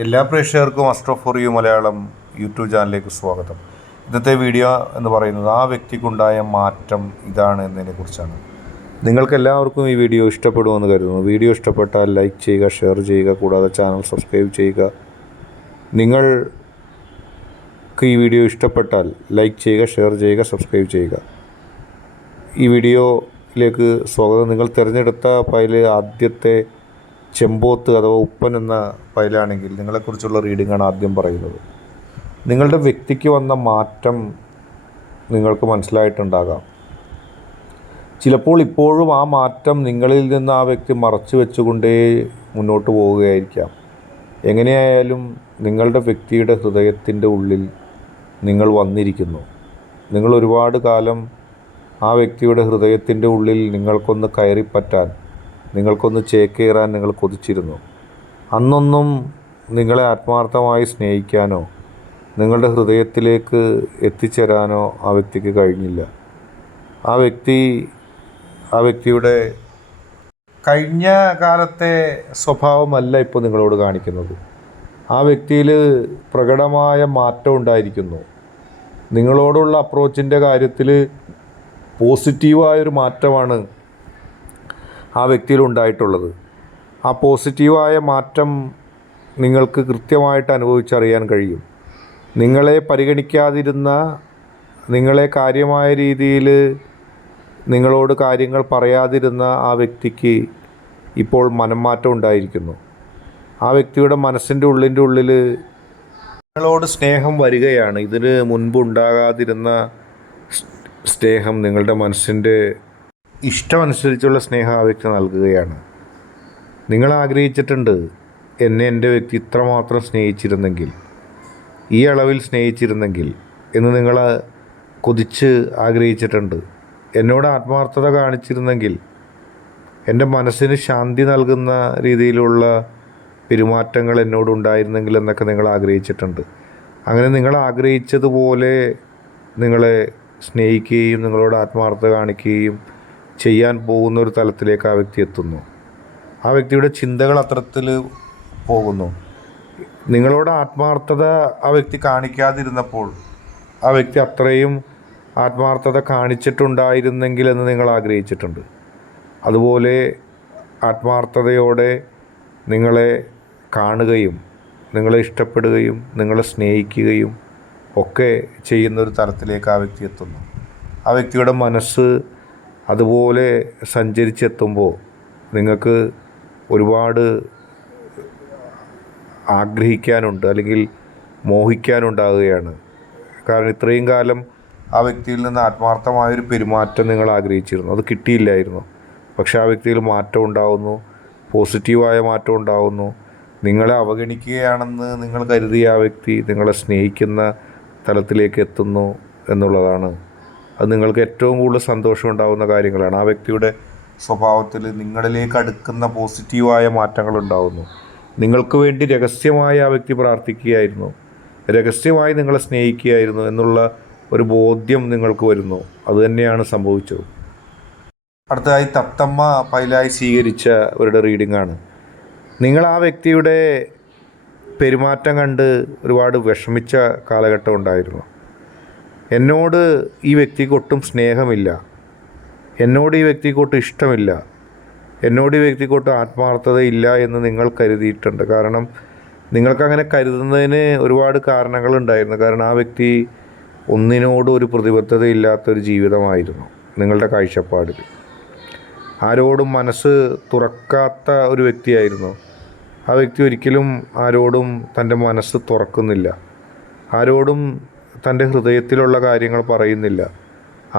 എല്ലാ പ്രേക്ഷകർക്കും astro for you Malayalam YouTube ചാനലിലേക്ക് സ്വാഗതം. ഇന്നത്തെ വീഡിയോ എന്ന് പറയുന്നത് ആ വ്യക്തിക്കുണ്ടായ മാറ്റം ഇതാണ് എന്നതിനെക്കുറിച്ചാണ്. നിങ്ങൾക്ക് എല്ലാവർക്കും ഈ വീഡിയോ ഇഷ്ടപ്പെടുമെന്ന് കരുതുന്നു. വീഡിയോ ഇഷ്ടപ്പെട്ടാൽ ലൈക്ക് ചെയ്യുക, ഷെയർ ചെയ്യുക, കൂടാതെ ചാനൽ സബ്സ്ക്രൈബ് ചെയ്യുക. നിങ്ങൾക്ക് ഈ വീഡിയോ ഇഷ്ടപ്പെട്ടാൽ ലൈക്ക് ചെയ്യുക, ഷെയർ ചെയ്യുക, സബ്സ്ക്രൈബ് ചെയ്യുക. ഈ വീഡിയോയിലേക്ക് സ്വാഗതം. നിങ്ങൾ തിരഞ്ഞെടുത്ത ഫയൽ ആദ്യത്തെ ചെമ്പോത്ത് അഥവാ ഉപ്പൻ എന്ന ഫയലാണെങ്കിൽ നിങ്ങളെക്കുറിച്ചുള്ള റീഡിങ്ങാണ് ആദ്യം പറയുന്നത്. നിങ്ങളുടെ വ്യക്തിക്ക് വന്ന മാറ്റം നിങ്ങൾക്ക് മനസ്സിലായിട്ടുണ്ടാകാം. ചിലപ്പോൾ ഇപ്പോഴും ആ മാറ്റം നിങ്ങളിൽ നിന്ന് ആ വ്യക്തി മറച്ചു വെച്ചുകൊണ്ടേ മുന്നോട്ട് പോവുകയായിരിക്കാം. എങ്ങനെയായാലും നിങ്ങളുടെ വ്യക്തിയുടെ ഹൃദയത്തിൻ്റെ ഉള്ളിൽ നിങ്ങൾ വന്നിരിക്കുന്നു. നിങ്ങൾ ഒരുപാട് കാലം ആ വ്യക്തിയുടെ ഹൃദയത്തിൻ്റെ ഉള്ളിൽ നിങ്ങൾക്കൊന്ന് കയറിപ്പറ്റാൻ, നിങ്ങൾക്കൊന്ന് ചേക്കേറാൻ നിങ്ങൾ കൊതിച്ചിരുന്നു. അന്നൊന്നും നിങ്ങളെ ആത്മാർത്ഥമായി സ്നേഹിക്കാനോ നിങ്ങളുടെ ഹൃദയത്തിലേക്ക് എത്തിച്ചേരാനോ ആ വ്യക്തിക്ക് കഴിഞ്ഞില്ല. ആ വ്യക്തിയുടെ കഴിഞ്ഞ കാലത്തെ സ്വഭാവമല്ല ഇപ്പോൾ നിങ്ങളോട് കാണിക്കുന്നത്. ആ വ്യക്തിയിൽ പ്രകടമായ മാറ്റം ഉണ്ടായിരിക്കുന്നു. നിങ്ങളോടുള്ള അപ്രോച്ചിൻ്റെ കാര്യത്തിൽ പോസിറ്റീവായൊരു മാറ്റമാണ് ആ വ്യക്തിയിൽ ഉണ്ടായിട്ടുള്ളത്. ആ പോസിറ്റീവായ മാറ്റം നിങ്ങൾക്ക് കൃത്യമായിട്ട് അനുഭവിച്ചറിയാൻ കഴിയും. നിങ്ങളെ പരിഗണിക്കാതിരുന്ന, നിങ്ങളെ കാര്യമായ രീതിയിൽ നിങ്ങളോട് കാര്യങ്ങൾ പറയാതിരുന്ന ആ വ്യക്തിക്ക് ഇപ്പോൾ മനംമാറ്റം ഉണ്ടായിരിക്കുന്നു. ആ വ്യക്തിയുടെ മനസ്സിൻ്റെ ഉള്ളിൽ നിങ്ങളോട് സ്നേഹം വരികയാണ്. ഇതിന് മുൻപ് ഉണ്ടാകാതിരുന്ന സ്നേഹം, നിങ്ങളുടെ മനസ്സിൻ്റെ ഇഷ്ടമനുസരിച്ചുള്ള സ്നേഹം ആ വ്യക്തി നൽകുകയാണ്. നിങ്ങൾ ആഗ്രഹിച്ചിട്ടുണ്ട്, എന്നെ എൻ്റെ വ്യക്തി ഇത്രമാത്രം സ്നേഹിച്ചിരുന്നെങ്കിൽ, ഈ അളവിൽ സ്നേഹിച്ചിരുന്നെങ്കിൽ എന്ന് നിങ്ങൾ കൊതിച്ച് ആഗ്രഹിച്ചിട്ടുണ്ട്. എന്നോട് ആത്മാർത്ഥത കാണിച്ചിരുന്നെങ്കിൽ, എൻ്റെ മനസ്സിന് ശാന്തി നൽകുന്ന രീതിയിലുള്ള പെരുമാറ്റങ്ങൾ എന്നോടുണ്ടായിരുന്നെങ്കിൽ എന്നൊക്കെ നിങ്ങൾ ആഗ്രഹിച്ചിട്ടുണ്ട്. അങ്ങനെ നിങ്ങൾ ആഗ്രഹിച്ചതുപോലെ നിങ്ങളെ സ്നേഹിക്കുകയും നിങ്ങളോട് ആത്മാർത്ഥത കാണിക്കുകയും ചെയ്യാൻ പോകുന്ന ഒരു തലത്തിലേക്ക് ആ വ്യക്തി എത്തുന്നു. ആ വ്യക്തിയുടെ ചിന്തകൾ അത്തരത്തിൽ പോകുന്നു. നിങ്ങളോട് ആത്മാർത്ഥത ആ വ്യക്തി കാണിക്കാതിരുന്നപ്പോൾ ആ വ്യക്തി അത്രയും ആത്മാർത്ഥത കാണിച്ചിട്ടുണ്ടായിരുന്നെങ്കിൽ എന്ന് നിങ്ങൾ ആഗ്രഹിച്ചിട്ടുണ്ട്. അതുപോലെ ആത്മാർത്ഥതയോടെ നിങ്ങളെ കാണുകയും നിങ്ങളെ ഇഷ്ടപ്പെടുകയും നിങ്ങളെ സ്നേഹിക്കുകയും ഒക്കെ ചെയ്യുന്നൊരു തലത്തിലേക്ക് ആ വ്യക്തി എത്തുന്നു. ആ വ്യക്തിയുടെ മനസ്സ് അതുപോലെ സഞ്ചരിച്ചെത്തുമ്പോൾ നിങ്ങൾക്ക് ഒരുപാട് ആഗ്രഹിക്കാനുണ്ട്, അല്ലെങ്കിൽ മോഹിക്കാനുണ്ടാകുകയാണ്. കാരണം ഇത്രയും കാലം ആ വ്യക്തിയിൽ നിന്ന് ആത്മാർത്ഥമായൊരു പെരുമാറ്റം നിങ്ങൾ ആഗ്രഹിച്ചിരുന്നു, അത് കിട്ടിയില്ലായിരുന്നു. പക്ഷേ ആ വ്യക്തിയിൽ മാറ്റം ഉണ്ടാകുന്നു, പോസിറ്റീവായ മാറ്റം ഉണ്ടാകുന്നു. നിങ്ങളെ അവഗണിക്കുകയാണെന്ന് നിങ്ങൾ കരുതിയ ആ വ്യക്തി നിങ്ങളെ സ്നേഹിക്കുന്ന തലത്തിലേക്ക് എത്തുന്നു എന്നുള്ളതാണ്. അത് നിങ്ങൾക്ക് ഏറ്റവും കൂടുതൽ സന്തോഷം ഉണ്ടാകുന്ന കാര്യങ്ങളാണ്. ആ വ്യക്തിയുടെ സ്വഭാവത്തിൽ നിങ്ങളിലേക്ക് അടുക്കുന്ന പോസിറ്റീവായ മാറ്റങ്ങൾ ഉണ്ടാകുന്നു. നിങ്ങൾക്ക് വേണ്ടി രഹസ്യമായി ആ വ്യക്തി പ്രാർത്ഥിക്കുകയായിരുന്നു, രഹസ്യമായി നിങ്ങളെ സ്നേഹിക്കുകയായിരുന്നു എന്നുള്ള ഒരു ബോധ്യം നിങ്ങൾക്ക് വരുന്നു. അതുതന്നെയാണ് സംഭവിച്ചത്. അടുത്തതായി തത്തമ്മ ഫയലായി സ്വീകരിച്ചവരുടെ റീഡിങ്ങാണ്. നിങ്ങൾ ആ വ്യക്തിയുടെ പെരുമാറ്റം കണ്ട് ഒരുപാട് വിഷമിച്ച കാലഘട്ടം ഉണ്ടായിരുന്നു. എന്നോട് ഈ വ്യക്തിക്ക് ഒട്ടും സ്നേഹമില്ല, എന്നോട് ഈ വ്യക്തിക്ക് ഒട്ടും ഇഷ്ടമില്ല, എന്നോട് ഈ വ്യക്തിക്ക് ഒട്ടും ആത്മാർത്ഥതയില്ല എന്ന് നിങ്ങൾ കരുതിയിട്ടുണ്ട്. കാരണം നിങ്ങൾക്കങ്ങനെ കരുതുന്നതിന് ഒരുപാട് കാരണങ്ങളുണ്ടായിരുന്നു. കാരണം ആ വ്യക്തി ഒന്നിനോടും ഒരു പ്രതിബദ്ധതയില്ലാത്തൊരു ജീവിതമായിരുന്നു നിങ്ങളുടെ കാഴ്ചപ്പാടിൽ. ആരോടും മനസ്സ് തുറക്കാത്ത ഒരു വ്യക്തിയായിരുന്നു. ആ വ്യക്തി ഒരിക്കലും ആരോടും തൻ്റെ മനസ്സ് തുറക്കുന്നില്ല, ആരോടും തൻ്റെ ഹൃദയത്തിലുള്ള കാര്യങ്ങൾ പറയുന്നില്ല,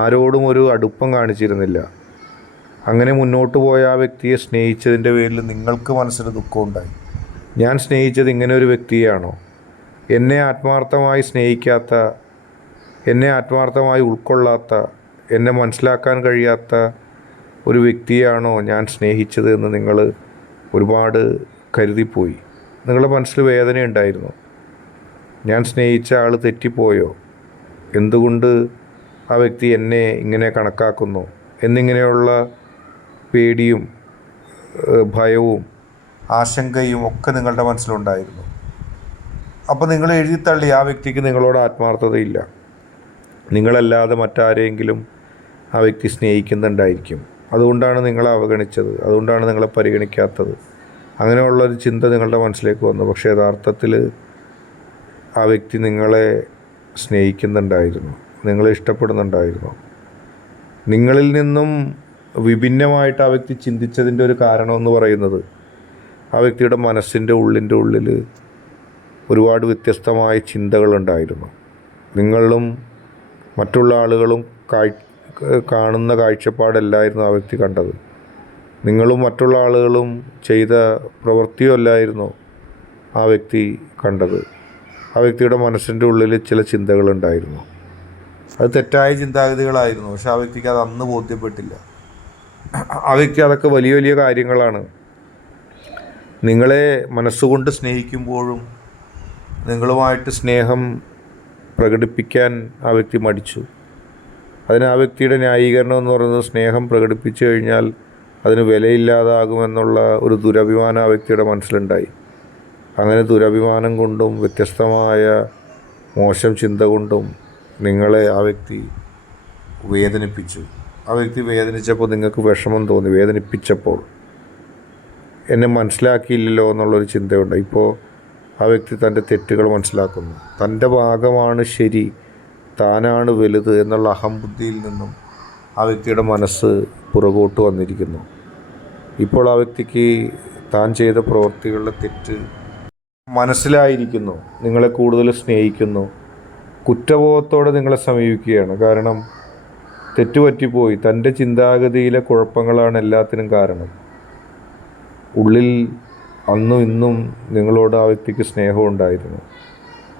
ആരോടും ഒരു അടുപ്പം കാണിച്ചിരുന്നില്ല. അങ്ങനെ മുന്നോട്ട് പോയ ആ വ്യക്തിയെ സ്നേഹിച്ചതിൻ്റെ പേരിൽ നിങ്ങൾക്ക് മനസ്സിന് ദുഃഖമുണ്ടായി. ഞാൻ സ്നേഹിച്ചത് ഇങ്ങനെ ഒരു വ്യക്തിയാണോ? എന്നെ ആത്മാർത്ഥമായി സ്നേഹിക്കാത്ത, എന്നെ ആത്മാർത്ഥമായി ഉൾക്കൊള്ളാത്ത, എന്നെ മനസ്സിലാക്കാൻ കഴിയാത്ത ഒരു വ്യക്തിയാണോ ഞാൻ സ്നേഹിച്ചത് എന്ന് നിങ്ങൾ ഒരുപാട് കരുതിപ്പോയി. നിങ്ങളുടെ മനസ്സിൽ വേദനയുണ്ടായിരുന്നു. ഞാൻ സ്നേഹിച്ച ആൾ തെറ്റിപ്പോയോ? എന്തുകൊണ്ട് ആ വ്യക്തി എന്നെ ഇങ്ങനെ കണക്കാക്കുന്നു എന്നിങ്ങനെയുള്ള പേടിയും ഭയവും ആശങ്കയും ഒക്കെ നിങ്ങളുടെ മനസ്സിലുണ്ടായിരുന്നു. അപ്പോൾ നിങ്ങൾ എഴുതിത്തള്ളി ആ വ്യക്തിക്ക് നിങ്ങളോട് ആത്മാർത്ഥതയില്ല, നിങ്ങളല്ലാതെ മറ്റാരെങ്കിലും ആ വ്യക്തി സ്നേഹിക്കുന്നുണ്ടായിരിക്കും, അതുകൊണ്ടാണ് നിങ്ങളെ അവഗണിച്ചത്, അതുകൊണ്ടാണ് നിങ്ങളെ പരിഗണിക്കാത്തത്. അങ്ങനെയുള്ളൊരു ചിന്ത നിങ്ങളുടെ മനസ്സിലേക്ക് വന്നു. പക്ഷേ യഥാർത്ഥത്തിൽ ആ വ്യക്തി നിങ്ങളെ സ്നേഹിക്കുന്നുണ്ടായിരുന്നു, നിങ്ങളെ ഇഷ്ടപ്പെടുന്നുണ്ടായിരുന്നു. നിങ്ങളിൽ നിന്നും വിഭിന്നമായിട്ട് ആ വ്യക്തി ചിന്തിച്ചതിൻ്റെ ഒരു കാരണമെന്ന് പറയുന്നത് ആ വ്യക്തിയുടെ മനസ്സിൻ്റെ ഉള്ളിൽ ഒരുപാട് വ്യത്യസ്തമായ ചിന്തകളുണ്ടായിരുന്നു. നിങ്ങളും മറ്റുള്ള ആളുകളും കാണുന്ന കാഴ്ചപ്പാടല്ലായിരുന്നു ആ വ്യക്തി കണ്ടത്. നിങ്ങളും മറ്റുള്ള ആളുകളും ചെയ്ത പ്രവൃത്തിയല്ലായിരുന്നു ആ വ്യക്തി കണ്ടത്. ആ വ്യക്തിയുടെ മനസ്സിൻ്റെ ഉള്ളിൽ ചില ചിന്തകളുണ്ടായിരുന്നു. അത് തെറ്റായ ചിന്താഗതികളായിരുന്നു. പക്ഷെ ആ വ്യക്തിക്ക് അത് അന്ന് ബോധ്യപ്പെട്ടില്ല. ആ വ്യക്തി അതൊക്കെ വലിയ വലിയ കാര്യങ്ങളാണ്. നിങ്ങളെ മനസ്സുകൊണ്ട് സ്നേഹിക്കുമ്പോഴും നിങ്ങളുമായിട്ട് സ്നേഹം പ്രകടിപ്പിക്കാൻ ആ വ്യക്തി മടിച്ചു. അതിന് ആ വ്യക്തിയുടെ ന്യായീകരണം എന്ന് പറയുന്നത് സ്നേഹം പ്രകടിപ്പിച്ചു കഴിഞ്ഞാൽ അതിന് വിലയില്ലാതാകുമെന്നുള്ള ഒരു ദുരഭിമാനം ആ വ്യക്തിയുടെ മനസ്സിലുണ്ടായി. അങ്ങനെ ദുരഭിമാനം കൊണ്ടും വ്യത്യസ്തമായ മോശം ചിന്ത കൊണ്ടും നിങ്ങളെ ആ വ്യക്തി വേദനിപ്പിച്ചു. ആ വ്യക്തി വേദനിച്ചപ്പോൾ നിങ്ങൾക്ക് വിഷമം തോന്നി. വേദനിപ്പിച്ചപ്പോൾ എന്നെ മനസ്സിലാക്കിയില്ലല്ലോ എന്നുള്ളൊരു ചിന്തയുണ്ട്. ഇപ്പോൾ ആ വ്യക്തി തൻ്റെ തെറ്റുകൾ മനസ്സിലാക്കുന്നു. തൻ്റെ ഭാഗമാണ് ശരി, താനാണ് വലുത് എന്നുള്ള അഹംബുദ്ധിയിൽ നിന്നും ആ വ്യക്തിയുടെ മനസ്സ് പുറകോട്ട് വന്നിരിക്കുന്നു. ഇപ്പോൾ ആ വ്യക്തിക്ക് താൻ ചെയ്ത പ്രവൃത്തികളുടെ തെറ്റ് മനസ്സിലായിരിക്കുന്നു. നിങ്ങളെ കൂടുതൽ സ്നേഹിക്കുന്നു. കുറ്റബോധത്തോടെ നിങ്ങളെ സമീപിക്കുകയാണ്. കാരണം തെറ്റുപറ്റിപ്പോയി. തൻ്റെ ചിന്താഗതിയിലെ കുഴപ്പങ്ങളാണ് എല്ലാത്തിനും കാരണം. ഉള്ളിൽ അന്നും ഇന്നും നിങ്ങളോട് ആ വ്യക്തിക്ക് സ്നേഹമുണ്ടായിരുന്നു.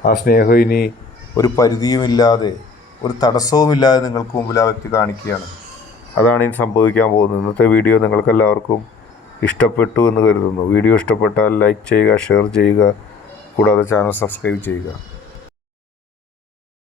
ആ സ്നേഹം ഇനി ഒരു പരിധിയുമില്ലാതെ, ഒരു തടസ്സവുമില്ലാതെ നിങ്ങൾക്ക് മുമ്പിൽ ആ വ്യക്തി കാണിക്കുകയാണ്. അതാണ് ഇനി സംഭവിക്കാൻ പോകുന്നത്. ഇന്നത്തെ വീഡിയോ നിങ്ങൾക്കെല്ലാവർക്കും ഇഷ്ടപ്പെട്ടു എന്ന് കരുതുന്നു. വീഡിയോ ഇഷ്ടപ്പെട്ടാൽ ലൈക്ക് ചെയ്യുക, ഷെയർ ചെയ്യുക, കൂടാതെ ചാനൽ സബ്സ്ക്രൈബ് ചെയ്യുക.